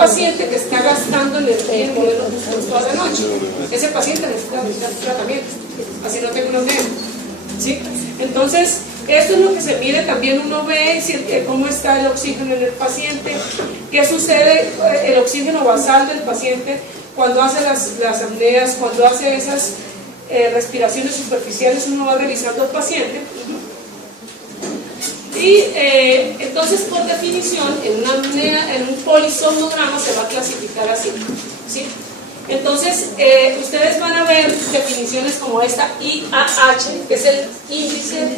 paciente que está gastando energía toda la noche. Ese paciente necesita tratamiento, así no tengo una apnea, ¿sí? Entonces, esto es lo que se mide. También uno ve cómo está el oxígeno en el paciente, qué sucede, el oxígeno basal del paciente cuando hace las apneas, cuando hace esas respiraciones superficiales. Uno va revisando al paciente. Y entonces, por definición, en una apnea, en un polisomnograma se va a clasificar así, ¿sí? Entonces, ustedes van a ver definiciones como esta IAH, que es el índice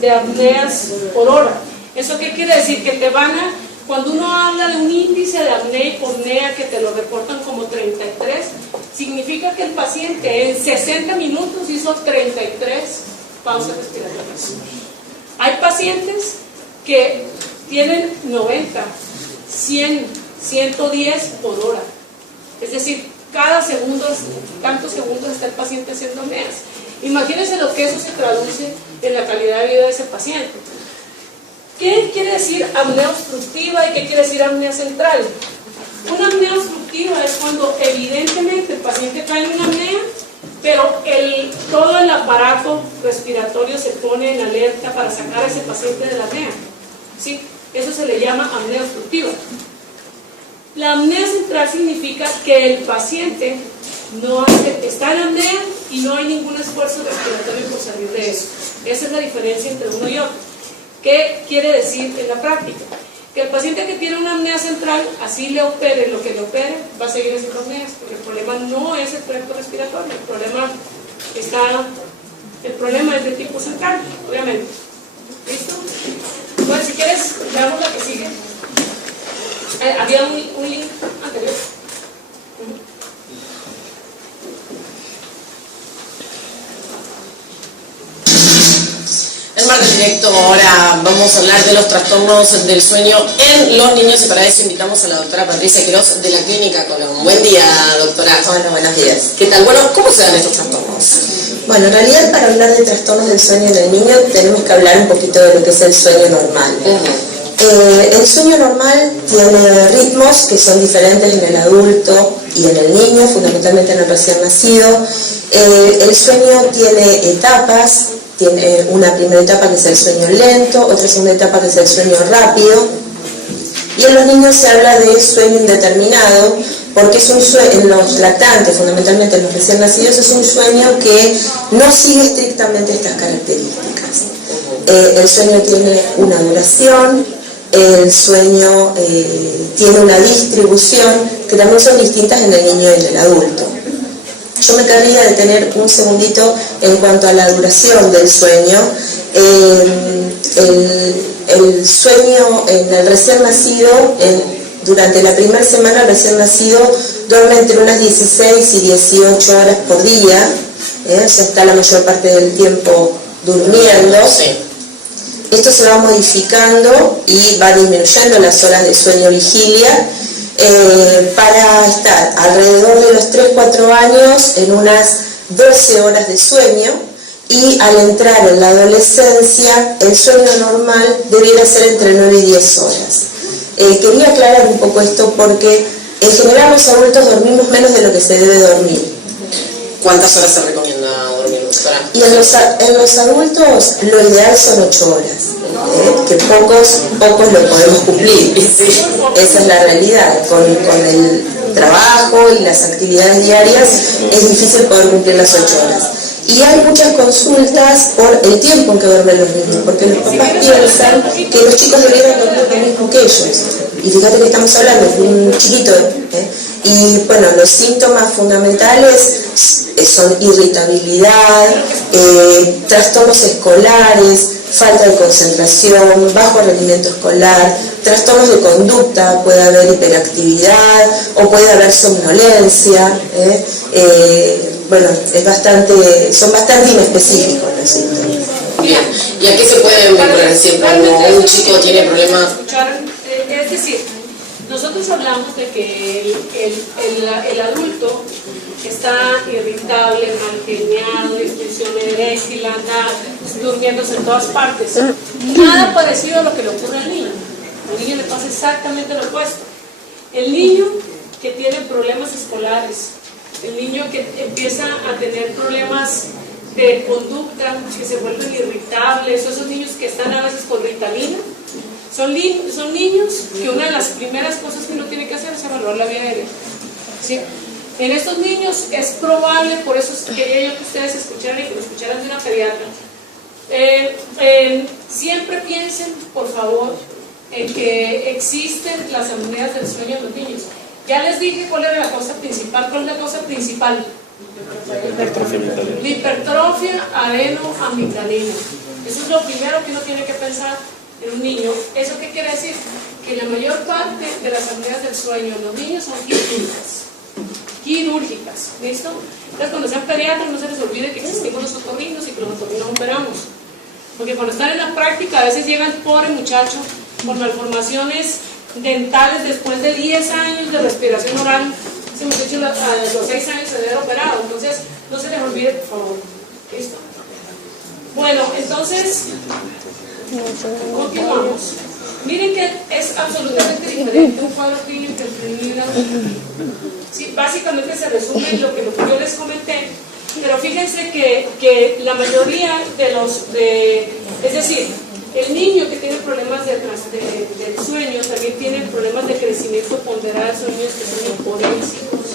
de apneas por hora. ¿Eso qué quiere decir? Que te van a, cuando uno habla de un índice de apnea y hipopnea que te lo reportan como 33, significa que el paciente en 60 minutos hizo 33 pausas respiratorias. Hay pacientes que tienen 90, 100, 110 por hora. Es decir, cada segundo, tantos segundos está el paciente haciendo apneas. Imagínense lo que eso se traduce en la calidad de vida de ese paciente. ¿Qué quiere decir apnea obstructiva y qué quiere decir apnea central? Una apnea obstructiva es cuando evidentemente el paciente cae en una apnea, pero todo el aparato respiratorio se pone en alerta para sacar a ese paciente de la apnea, ¿sí? Eso se le llama apnea obstructiva. La apnea central significa que el paciente está en apnea y no hay ningún esfuerzo respiratorio por salir de eso. Esa es la diferencia entre uno y otro. ¿Qué quiere decir en la práctica? Que el paciente que tiene una apnea central, así le opere lo que le opere, va a seguir haciendo apneas, porque el problema no es el tracto respiratorio, el problema es de tipo central, obviamente. ¿Listo? Bueno, si quieres, veamos la que sigue. Había un link anterior. En Marco Directo ahora vamos a hablar de los trastornos del sueño en los niños y para eso invitamos a la doctora Patricia Quiroz de la Clínica Colón. Buen día, doctora. Hola, buenos días. ¿Qué tal? Bueno, ¿cómo se dan estos trastornos? Bueno, en realidad para hablar de trastornos del sueño en el niño tenemos que hablar un poquito de lo que es el sueño normal. El sueño normal tiene ritmos que son diferentes en el adulto y en el niño, fundamentalmente en el recién nacido. El sueño tiene etapas. Tiene una primera etapa que es el sueño lento, otra segunda etapa que es el sueño rápido. Y en los niños se habla de sueño indeterminado, porque es un sueño, en los lactantes, fundamentalmente en los recién nacidos, es un sueño que no sigue estrictamente estas características. El sueño tiene una duración, el sueño tiene una distribución, que también son distintas en el niño y en el adulto. Yo me querría detener un segundito en cuanto a la duración del sueño. El sueño en el recién nacido, durante la primera semana el recién nacido duerme entre unas 16 y 18 horas por día, o sea, está la mayor parte del tiempo durmiendo. Esto se va modificando y va disminuyendo las horas de sueño-vigilia, para estar alrededor de los 3-4 años en unas 12 horas de sueño, y al entrar en la adolescencia el sueño normal debiera ser entre 9 y 10 horas. Quería aclarar un poco esto porque en general los adultos dormimos menos de lo que se debe dormir. ¿Cuántas horas se recomienda dormir, doctora? Y en los adultos lo ideal son 8 horas. Que pocos lo podemos cumplir, ¿sí? Esa es la realidad. Con el trabajo y las actividades diarias es difícil poder cumplir las 8 horas. Y hay muchas consultas por el tiempo en que duermen los niños, porque los papás piensan que los chicos debieran dormir lo mismo que ellos. Y fíjate que estamos hablando de un chiquito, y bueno, los síntomas fundamentales son irritabilidad, trastornos escolares, falta de concentración, bajo rendimiento escolar, trastornos de conducta, puede haber hiperactividad o puede haber somnolencia. Bueno, son bastante inespecíficos los síntomas. Bien, ¿y a qué se puede decir cuando un chico tiene problemas? Es decir, nosotros hablamos de que el adulto está irritable, mal geniado, disfunción eréctil, anda durmiéndose en todas partes. Nada parecido a lo que le ocurre al niño. Al niño le pasa exactamente lo opuesto. El niño que tiene problemas escolares, el niño que empieza a tener problemas de conducta, que se vuelven irritables, o esos niños que están a veces con ritalina, son niños que una de las primeras cosas que uno tiene que hacer es evaluar la vía aérea. ¿Sí? En estos niños es probable, por eso quería yo que ustedes escucharan y que lo escucharan de una pediatra. Siempre piensen, por favor, en que existen las apneas del sueño en los niños. Ya les dije cuál era la causa principal. ¿Cuál es la causa principal? La hipertrofia adenoamigdalina. Eso es lo primero que uno tiene que pensar en un niño. ¿Eso qué quiere decir? Que la mayor parte de las apneas del sueño en los niños son quirúrgicas. ¿Listo? Entonces, cuando sean pediatras, no se les olvide que existimos los otorrinos y que los otorrinos operamos. Porque cuando están en la práctica, a veces llega el pobre muchacho con malformaciones dentales después de 10 años de respiración oral. Si hemos hecho a los 6 años se debe haber operado. Entonces, no se les olvide, por favor. ¿Listo? Bueno, entonces, continuamos. Miren que es absolutamente diferente un cuadro clínico entre un adulto. Sí, básicamente se resume en lo que yo les comenté, pero fíjense que la mayoría es decir, el niño que tiene problemas del sueño también tiene problemas de crecimiento ponderal, son niños que son hipodénsicos,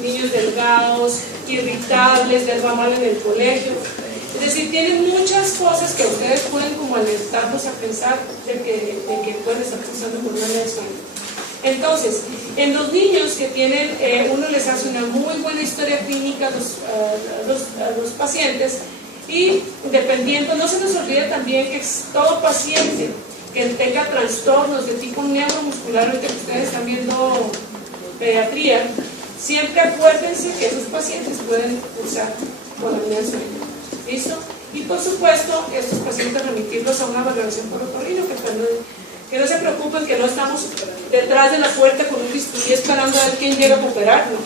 niños delgados, irritables, les va mal en el colegio. Es decir, tienen muchas cosas que ustedes pueden como alertarlos a pensar de que pueden estar pasando por una apnea del sueño. Entonces, en los niños que tienen, uno les hace una muy buena historia clínica a los pacientes y dependiendo, no se nos olvide también que todo paciente que tenga trastornos de tipo neuromuscular, ahorita que ustedes están viendo pediatría, siempre acuérdense que esos pacientes pueden cursar con apnea del sueño. ¿Listo? Y por supuesto, estos pacientes remitirlos a una valoración por otorrino, que no se preocupen que no estamos detrás de la puerta con un bisturí esperando a ver quién llega a operar, ¿no?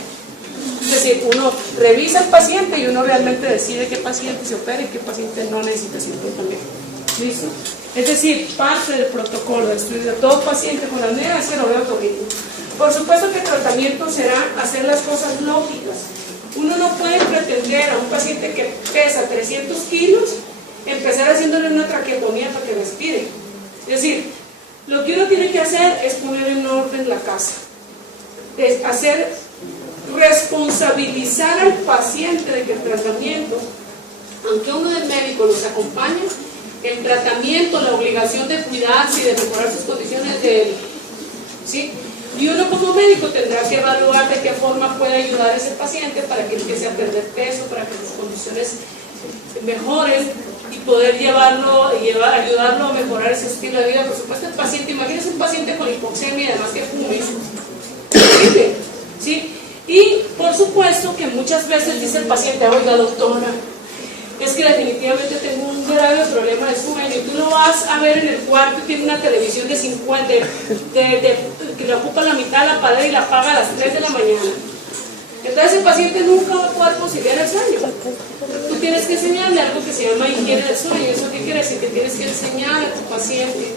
Es decir, uno revisa al paciente y uno realmente decide qué paciente se opera y qué paciente no necesita tratamiento. ¿Listo? Es decir, parte del protocolo de estudio de todo paciente con apnea es el otorrino. Por supuesto que el tratamiento será hacer las cosas lógicas. Uno no puede pretender a un paciente que pesa 300 kilos empezar haciéndole una traqueotomía para que respire. Es decir, lo que uno tiene que hacer es poner en orden la casa, es responsabilizar al paciente de que el tratamiento, aunque uno del médico los acompañe, el tratamiento, la obligación de cuidarse y de mejorar sus condiciones de él, ¿sí? Y uno como médico tendrá que evaluar de qué forma puede ayudar a ese paciente para que empiece a perder peso, para que sus condiciones mejoren y poder ayudarlo a mejorar ese estilo de vida. Por supuesto, el paciente, imagínense un paciente con hipoxemia y además que fume, ¿sí? Y por supuesto que muchas veces dice el paciente, oiga doctora, es que definitivamente tengo un grave problema de sueño, y tú lo vas a ver en el cuarto y tiene una televisión de 50, que le ocupa la mitad de la pared y la apaga a las 3 de la mañana. Entonces el paciente nunca va a poder conciliar el sueño. Tú tienes que enseñarle algo que se llama higiene del sueño. ¿Eso qué quiere decir? Que tienes que enseñar a tu paciente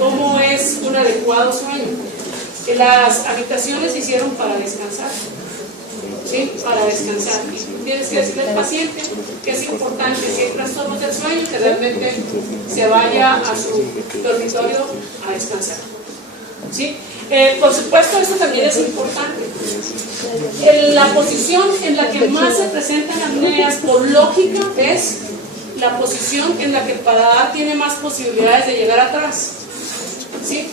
cómo es un adecuado sueño. Las habitaciones se hicieron para descansar, ¿sí? Para descansar. Y tienes que decirle al paciente que es importante, si hay trastornos del sueño, que realmente se vaya a su dormitorio a descansar, ¿sí? Por supuesto, esto también es importante. La posición en la que más se presentan apneas por lógica es la posición en la que el paladar tiene más posibilidades de llegar atrás, ¿sí?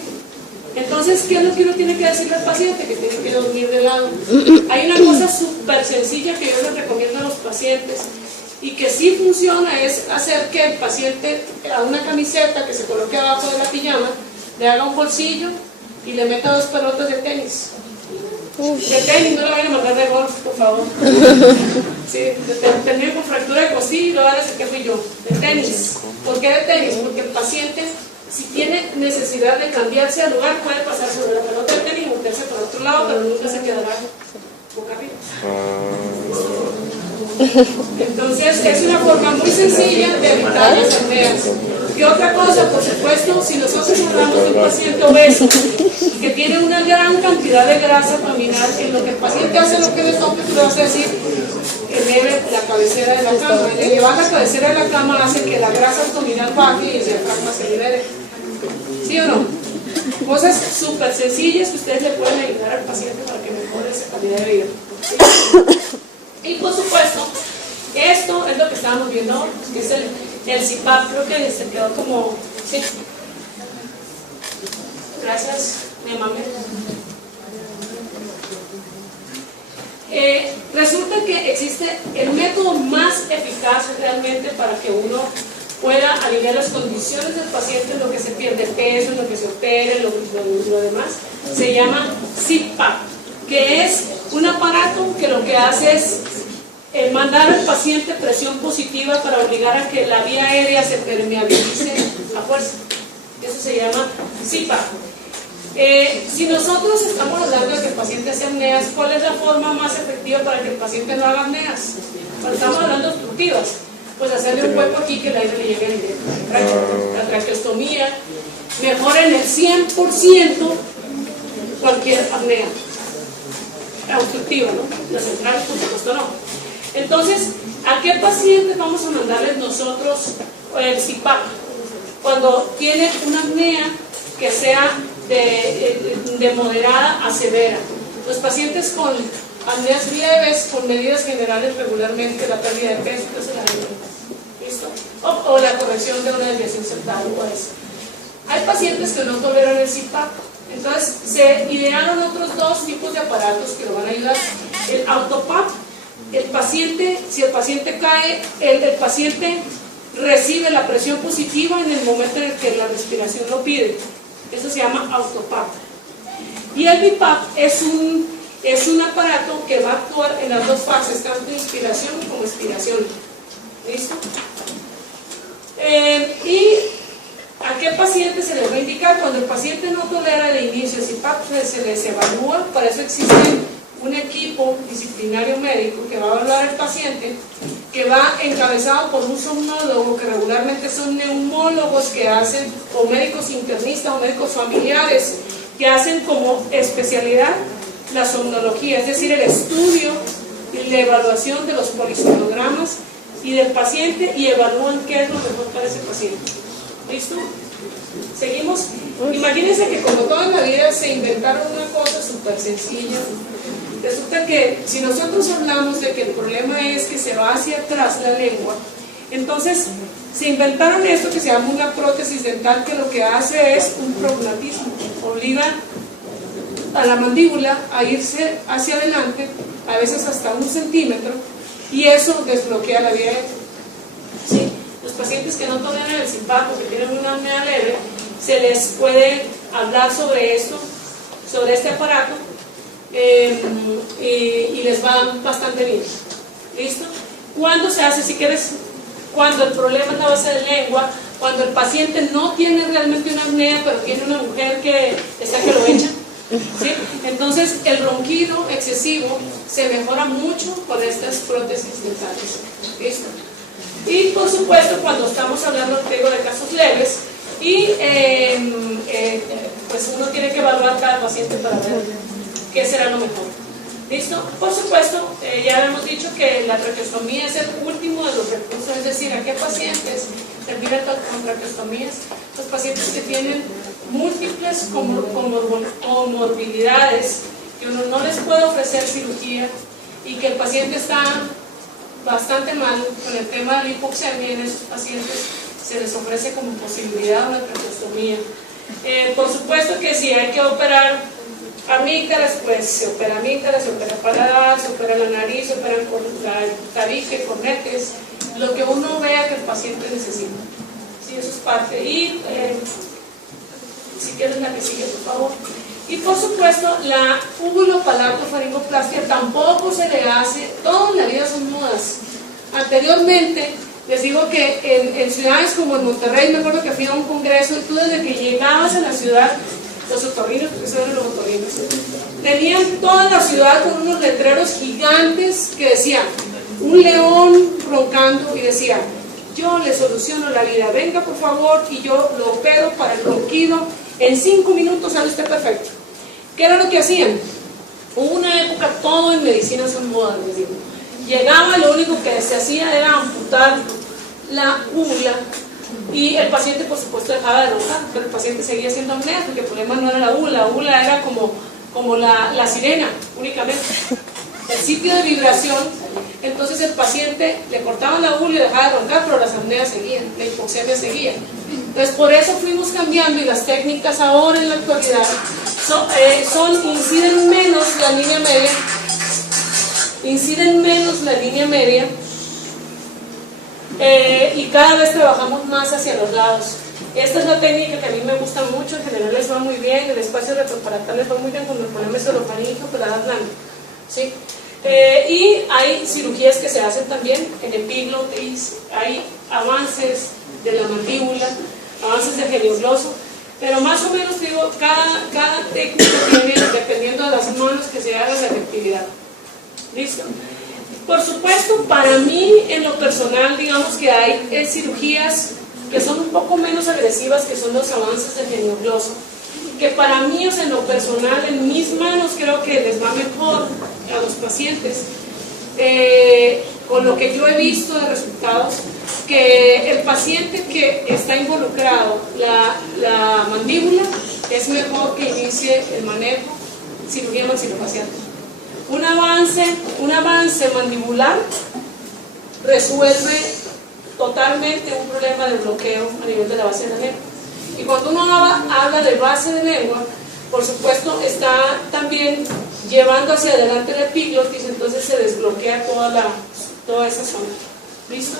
Entonces, ¿qué es lo que uno tiene que decirle al paciente? Que tiene que dormir de lado. Hay una cosa súper sencilla que yo les recomiendo a los pacientes y que sí funciona, es hacer que el paciente a una camiseta que se coloque abajo de la pijama le haga un bolsillo y le meta 2 pelotas de tenis. De tenis, no le vayan a mandar de golf, por favor. Sí, terminé con fractura de costilla y lo van a decir que fui yo. De tenis. ¿Por qué de tenis? Porque el paciente, si tiene necesidad de cambiarse al lugar, puede pasar sobre la pelota de tenis y voltearse para otro lado, pero nunca se quedará boca arriba. Entonces, es una forma muy sencilla de evitar las apneas. ¿Qué otra cosa? Por supuesto, si nosotros hablamos de un paciente obeso que tiene una gran cantidad de grasa abdominal, en lo que el paciente hace lo que le toque, tú le vas a decir, eleve la cabecera de la cama. El elevar la cabecera de la cama hace que la grasa abdominal baje y el diafragma se libere. ¿Sí o no? Cosas súper sencillas que ustedes le pueden ayudar al paciente para que mejore esa calidad de vida. ¿Sí? Y por supuesto, esto es lo que estábamos viendo, que es el CPAP. Creo que se quedó como... ¿sí? Gracias, mi mamá. Resulta que existe el método más eficaz realmente para que uno pueda aliviar las condiciones del paciente, lo que se pierde peso, lo que se opere, lo demás, se llama CPAP, que es un aparato que lo que hace es mandar al paciente presión positiva para obligar a que la vía aérea se permeabilice a fuerza. Eso se llama CPAP. Si nosotros estamos hablando de que el paciente hace apneas, ¿cuál es la forma más efectiva para que el paciente no haga apneas? Cuando estamos hablando de obstructivas, pues hacerle un hueco aquí que el aire le llegue directo. La traqueostomía mejora en el 100% cualquier apnea obstructiva, ¿no? La central, por supuesto, no. Entonces, ¿a qué pacientes vamos a mandarles nosotros el CPAP? Cuando tiene una apnea que sea de moderada a severa. Los pacientes con apneas leves, con medidas generales regularmente, la pérdida de peso, ¿listo? O la corrección de una desviación septal o eso. Hay pacientes que no toleran el CPAP, entonces se idearon otros dos tipos de aparatos que lo van a ayudar. El AutoPAP, el paciente, si el paciente cae, el paciente recibe la presión positiva en el momento en el que la respiración lo pide. Eso se llama AutoPAP. Y el BiPAP es un aparato que va a actuar en las dos fases, tanto inspiración como expiración. ¿Listo? ¿Y a qué paciente se les va a indicar? Cuando el paciente no tolera el inicio del CPAP, se les evalúa. Para eso existe un equipo disciplinario médico que va a evaluar al paciente, que va encabezado por un somnólogo, que regularmente son neumólogos que hacen, o médicos internistas o médicos familiares, que hacen como especialidad la somnología, es decir, el estudio y la evaluación de los polisomnogramas y del paciente, y evalúan qué es lo mejor para ese paciente. ¿Listo? ¿Seguimos? Imagínense que como toda la vida se inventaron una cosa súper sencilla. Resulta que si nosotros hablamos de que el problema es que se va hacia atrás la lengua, entonces se inventaron esto que se llama una prótesis dental, que lo que hace es un prognatismo, obliga a la mandíbula a irse hacia adelante, a veces hasta 1 centímetro, y eso desbloquea la vía aérea. ¿Sí? Los pacientes que no toleran el CPAP o que tienen una apnea leve, se les puede hablar sobre esto, sobre este aparato, y les va bastante bien. ¿Listo? ¿Cuándo se hace? Si quieres, cuando el problema es la base de lengua, cuando el paciente no tiene realmente una apnea, pero tiene una mujer que está que lo echa, ¿sí? Entonces el ronquido excesivo se mejora mucho con estas prótesis dentales. ¿Listo? Y por supuesto, cuando estamos hablando de casos leves, y pues uno tiene que evaluar cada paciente para ver qué será lo mejor. ¿Listo? Por supuesto, ya hemos dicho que la traqueostomía es el último de los recursos, es decir, ¿a qué pacientes terminan con traqueostomías? Los pacientes que tienen múltiples comorbilidades, que uno no les puede ofrecer cirugía y que el paciente está bastante mal con el tema de la hipoxemia, y en esos pacientes se les ofrece como posibilidad una traqueostomía. Por supuesto que si hay que operar amígdalas, pues se opera amígdalas, se opera paladar, se opera la nariz, se opera el tabique, cornetes, lo que uno vea que el paciente necesita. Sí, eso es parte. Y si quieres la que sigue, por favor. Y por supuesto, la uvulopalato-faringoplastia tampoco se le hace, toda la vida son modas. Anteriormente, les digo que en ciudades como en Monterrey, me acuerdo que fui a un congreso, y tú desde que llegabas a la ciudad, los otorrinos, porque son los otorrinos, tenían toda la ciudad con unos letreros gigantes que decían un león roncando, y decía yo le soluciono la vida, venga por favor y yo lo opero para el ronquido, en 5 minutos sale usted perfecto. ¿Qué era lo que hacían? Hubo una época, todo en medicina son modas, les digo. Llegaba, lo único que se hacía era amputar la úvula y el paciente por supuesto dejaba de roncar, pero el paciente seguía siendo apnea porque el problema no era la úvula era como la sirena únicamente, el sitio de vibración. Entonces el paciente le cortaban la úvula y dejaba de roncar, pero las apneas seguían, la hipoxemia seguía. Entonces por eso fuimos cambiando y las técnicas ahora en la actualidad inciden menos la línea media, y cada vez trabajamos más hacia los lados. Esta es la técnica que a mí me gusta mucho, en general les va muy bien, el espacio retroparatal les va muy bien cuando el problema es orofaringeo, pero la blanda, ¿sí? Y hay cirugías que se hacen también en epiglotis, hay avances de la mandíbula, avances de geniogloso, pero más o menos digo, cada técnica tiene, dependiendo de las manos que se haga, la efectividad. ¿Listo? Por supuesto, para mí en lo personal, digamos que hay cirugías que son un poco menos agresivas, que son los avances de geniogloso, que para mí, o sea, en lo personal, en mis manos creo que les va mejor a los pacientes, con lo que yo he visto de resultados, que el paciente que está involucrado, la mandíbula, es mejor que inicie el manejo, cirugía maxilofacial. Un avance mandibular resuelve totalmente un problema de bloqueo a nivel de la base de la lengua. Y cuando uno habla de base de lengua, por supuesto está también llevando hacia adelante la epiglotis, entonces se desbloquea toda esa zona. ¿Listo?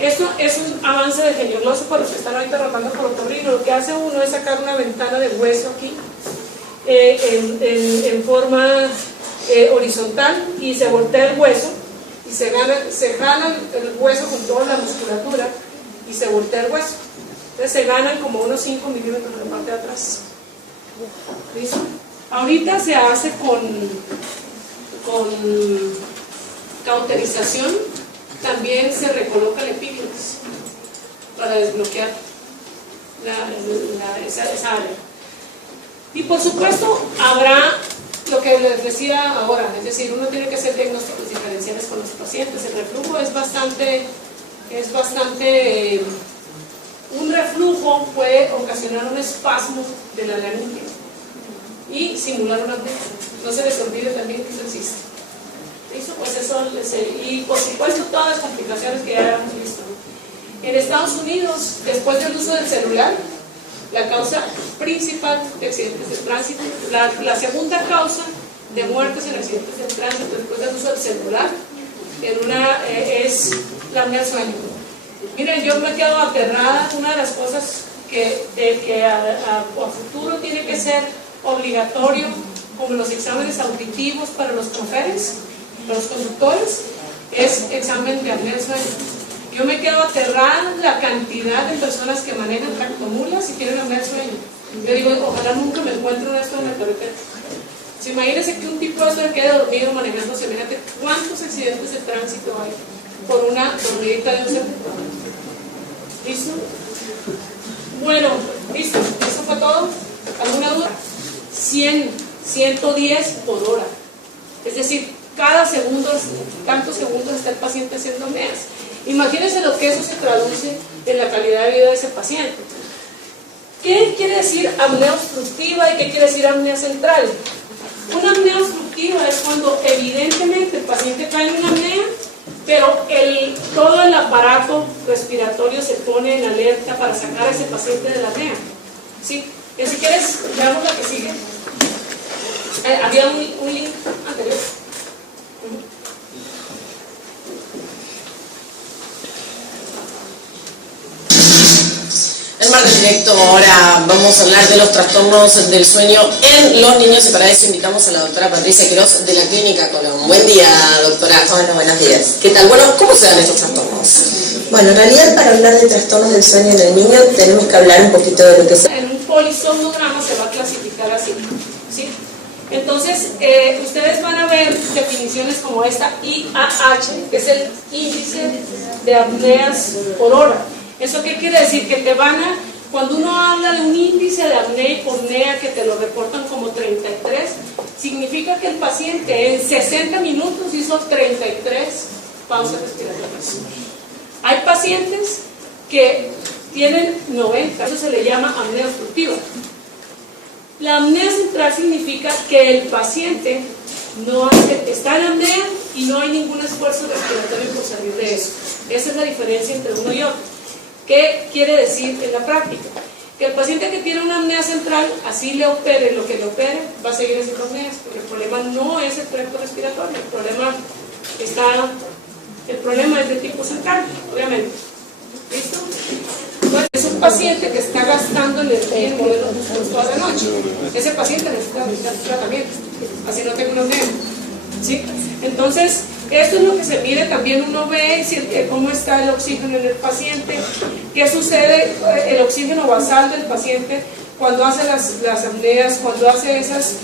Esto es un avance de geniogloso para los que están ahorita rotando por otorrino. Lo que hace uno es sacar una ventana de hueso aquí en forma horizontal, y se voltea el hueso y se jala el hueso con toda la musculatura y se voltea el hueso. Entonces se ganan como unos 5 milímetros en la parte de atrás. ¿Listo? Ahorita se hace con cauterización, también se recoloca el epiglotis para desbloquear esa área. Y por supuesto habrá lo que les decía ahora, es decir, uno tiene que hacer diagnósticos diferenciales con los pacientes. El reflujo es bastante un reflujo puede ocasionar un espasmo de la laringe y simular una apnea. No se les olvide también que eso existe. ¿Listo? Pues eso, y por supuesto todas las complicaciones que ya hemos visto. En Estados Unidos, después del uso del celular, la causa principal de accidentes de tránsito, la segunda causa de muertes en accidentes de tránsito después del uso del celular es la apnea del sueño. Miren, yo me he quedado aterrada. Una de las cosas que a futuro tiene que ser obligatorio, como los exámenes auditivos para los choferes, para los conductores, es examen de apnea del sueño. Yo me quedo aterrada la cantidad de personas que manejan tractomulas y tienen apnea del sueño. Yo digo, ojalá nunca me encuentre un esto en la carretera. Si imagínense que un tipo de esto quede dormido manejando, imagínate cuántos accidentes de tránsito hay por una dormidita de un segundo. ¿Listo? Bueno, listo. ¿Eso fue todo? ¿Alguna duda? 110 por hora. Es decir, cada segundo, tantos segundos está el paciente haciendo apneas. Imagínense lo que eso se traduce en la calidad de vida de ese paciente. ¿Qué quiere decir apnea obstructiva y qué quiere decir apnea central? Una apnea obstructiva es cuando evidentemente el paciente cae en una apnea, pero todo el aparato respiratorio se pone en alerta para sacar a ese paciente de la apnea. ¿Sí? Y si quieres, veamos la que sigue. Había un link anterior. En Marco Directo ahora vamos a hablar de los trastornos del sueño en los niños, y para eso invitamos a la doctora Patricia Quiroz de la Clínica Colón. Buen día, doctora. Hola, buenos días. ¿Qué tal? Bueno, ¿cómo se dan estos trastornos? Bueno, en realidad para hablar de trastornos del sueño en el niño tenemos que hablar un poquito de lo que es... En un polisomnograma se va a clasificar así, ¿sí? Entonces, ustedes van a ver definiciones como esta IAH, que es el índice de apneas por hora. ¿Eso qué quiere decir? Que te van a, cuando uno habla de un índice de apnea y pornea que te lo reportan como 33, significa que el paciente en 60 minutos hizo 33 pausas respiratorias. Hay pacientes que tienen 90, eso se le llama apnea obstructiva. La apnea central significa que el paciente está en apnea y no hay ningún esfuerzo respiratorio por salir de eso. Esa es la diferencia entre uno y otro. ¿Qué quiere decir en la práctica? Que el paciente que tiene una apnea central, así le opere lo que le opere, va a seguir haciendo apneas, porque el problema no es el tracto respiratorio, el problema es de tipo central, obviamente. ¿Listo? Bueno, es un paciente que está gastando energía toda la noche. Ese paciente necesita tratamiento, así no tengo una apnea. ¿Sí? Entonces, esto es lo que se mide, también uno ve cómo está el oxígeno en el paciente, qué sucede, el oxígeno basal del paciente cuando hace las apneas, cuando hace esas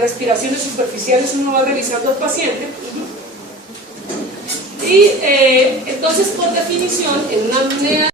respiraciones superficiales, uno va revisando al paciente. Y entonces, por definición, en una apnea